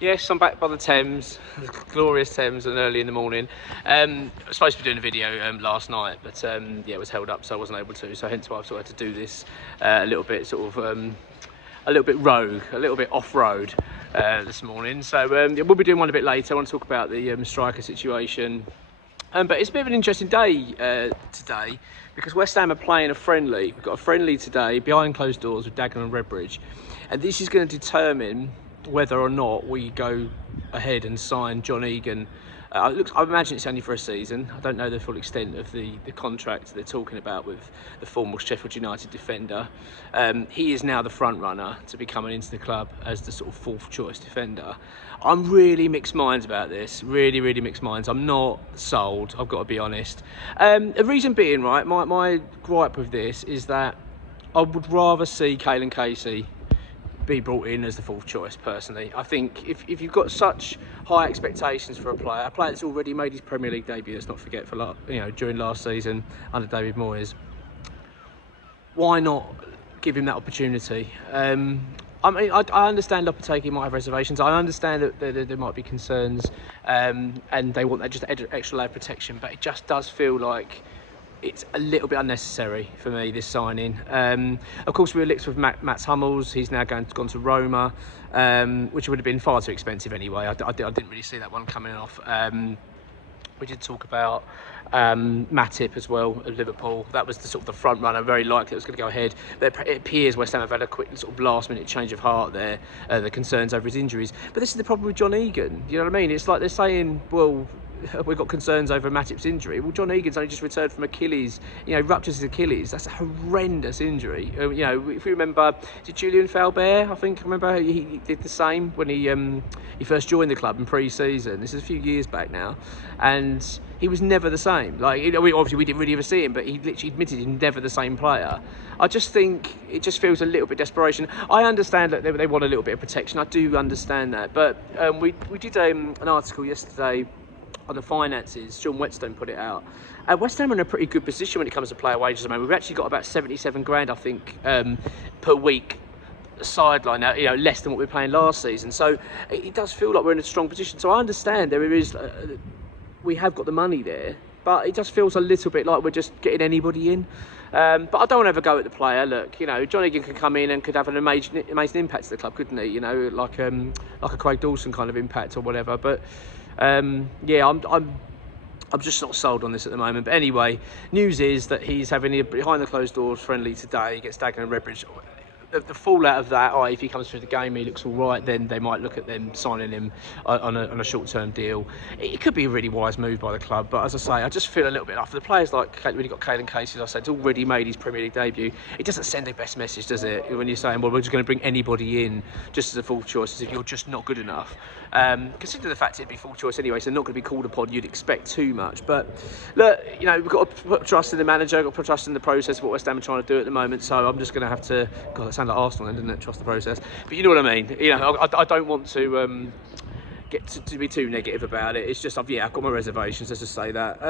Yes, I'm back by the Thames, the glorious Thames, and early in the morning. I was supposed to be doing a video last night, but yeah, it was held up, so I wasn't able to. So hence why I've sort of had to do this a little bit, a little bit rogue, a little bit off-road this morning. So yeah, we'll be doing one a bit later. I want to talk about the striker situation. But it's a bit of an interesting day today because West Ham are playing a friendly. We've got a friendly today behind closed doors with Dagenham and Redbridge, and this is going to determine whether or not we go ahead and sign John Egan. Look, I imagine it's only for a season. I don't know the full extent of the contract they're talking about with the former Sheffield United defender. He is now the front runner to be coming into the club as the sort of fourth choice defender. I'm really mixed minds about this, really mixed minds. I'm not sold, I've got to be honest. The reason being, right, my gripe with this is that I would rather see Caelan Casey be brought in as the fourth choice personally. I think if you've got such high expectations for a player that's already made his Premier League debut, let's not forget, for during last season under David Moyes, why not give him that opportunity? I mean, I understand Lopetegui might have reservations. I understand that there might be concerns, and they want that just extra layer of protection, but it just does feel like it's a little bit unnecessary for me, this signing. Of course, we were linked with Mats Hummels. He's now gone to Roma, which would have been far too expensive anyway. I didn't really see that one coming off. We did talk about Matip as well at Liverpool. That was the front runner. Very likely it was going to go ahead. But it appears West Ham have had a quick sort of last minute change of heart there. The concerns over his injuries. But this is the problem with John Egan. You know what I mean? It's like they're saying, well, we've got concerns over Matip's injury. Well, John Egan's only just returned from Achilles, ruptures his Achilles. That's a horrendous injury. If you remember, did Julian Falbert, I remember he did the same when he first joined the club in pre-season. This is a few years back now, and he was never the same. Obviously we didn't really ever see him, but he literally admitted he's never the same player. I just think it just feels a little bit desperation. I understand that they want a little bit of protection. I do understand that, but we did an article yesterday on the finances. Sean Whetstone put it out. West Ham are in a pretty good position when it comes to player wages. I mean, we've actually got about 77 grand, I think, per week sideline now, less than what we were paying last season. So it does feel like we're in a strong position. So I understand there is, we have got the money there, but it just feels a little bit like we're just getting anybody in. But I don't want to ever go at the player. Look, John Egan could come in and could have an amazing impact to the club, couldn't he? Like a Craig Dawson kind of impact or whatever. But yeah, I'm just not sold on this at the moment. But anyway, news is that he's having a behind the closed doors friendly today against Dagenham and Redbridge. The fallout of that, if he comes through the game, he looks all right, then they might look at them signing him on a short-term deal. It could be a really wise move by the club, but as I say, I just feel a little bit after the players like when you've got Caelan Casey, as I said, it's already made his Premier League debut. It doesn't send the best message, does it? When you're saying, well, we're just going to bring anybody in just as a full choice, as if you're just not good enough. Consider the fact it'd be full choice anyway, so not going to be called upon. You'd expect too much, but look, we've got to put trust in the manager, got to put trust in the process of what West Ham are trying to do at the moment. So I'm just going to have to. God, that sounded like Arsenal, then, didn't it? Trust the process, but you know what I mean. I don't want to get to be too negative about it. It's just I've got my reservations. Let's just say that.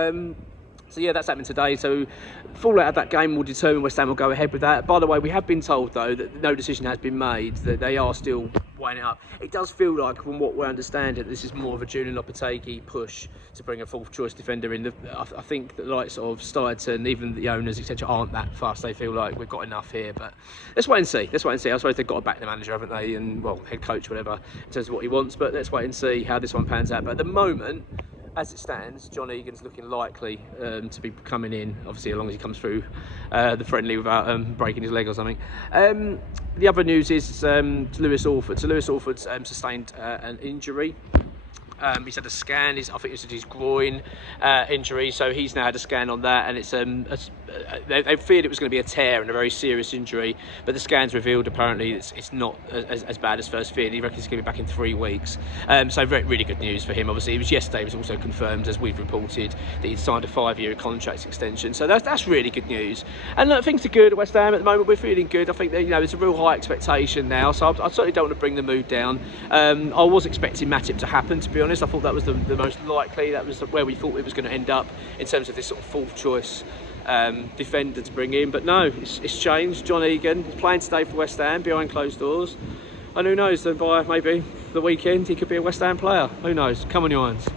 So yeah, that's happening today. So fallout of that game will determine West Ham will go ahead with that. By the way, we have been told though that no decision has been made, that they are still weighing it up. It does feel like, from what we're understanding, this is more of a Julian Lopetegui push to bring a fourth choice defender in. I think the likes of Steidton, even the owners, etc., aren't that fast. They feel like we've got enough here. But let's wait and see. I suppose they've got to back the manager, haven't they? And well, head coach, whatever, in terms of what he wants. But let's wait and see how this one pans out. But at the moment, as it stands, John Egan's looking likely to be coming in, obviously, as long as he comes through the friendly without breaking his leg or something. The other news is Lewis Orford. So Lewis Orford's sustained an injury. He's had a scan. I think it was his groin injury, so he's now had a scan on that, and it's they feared it was going to be a tear and a very serious injury, but the scans revealed apparently it's not as bad as first feared. He reckons he's going to be back in 3 weeks. So really good news for him. Obviously, yesterday it was also confirmed, as we've reported, that he'd signed a 5-year contract extension. So that's really good news. And look, things are good at West Ham at the moment. We're feeling good. I think that there's a real high expectation now, so I certainly don't want to bring the mood down. I was expecting Matip to happen, to be honest. I thought that was the most likely. That was where we thought it was going to end up in terms of this sort of fourth choice defender to bring in. But no, it's changed. John Egan is playing today for West Ham behind closed doors. And who knows, then by maybe the weekend he could be a West Ham player. Who knows? Come on, you irons.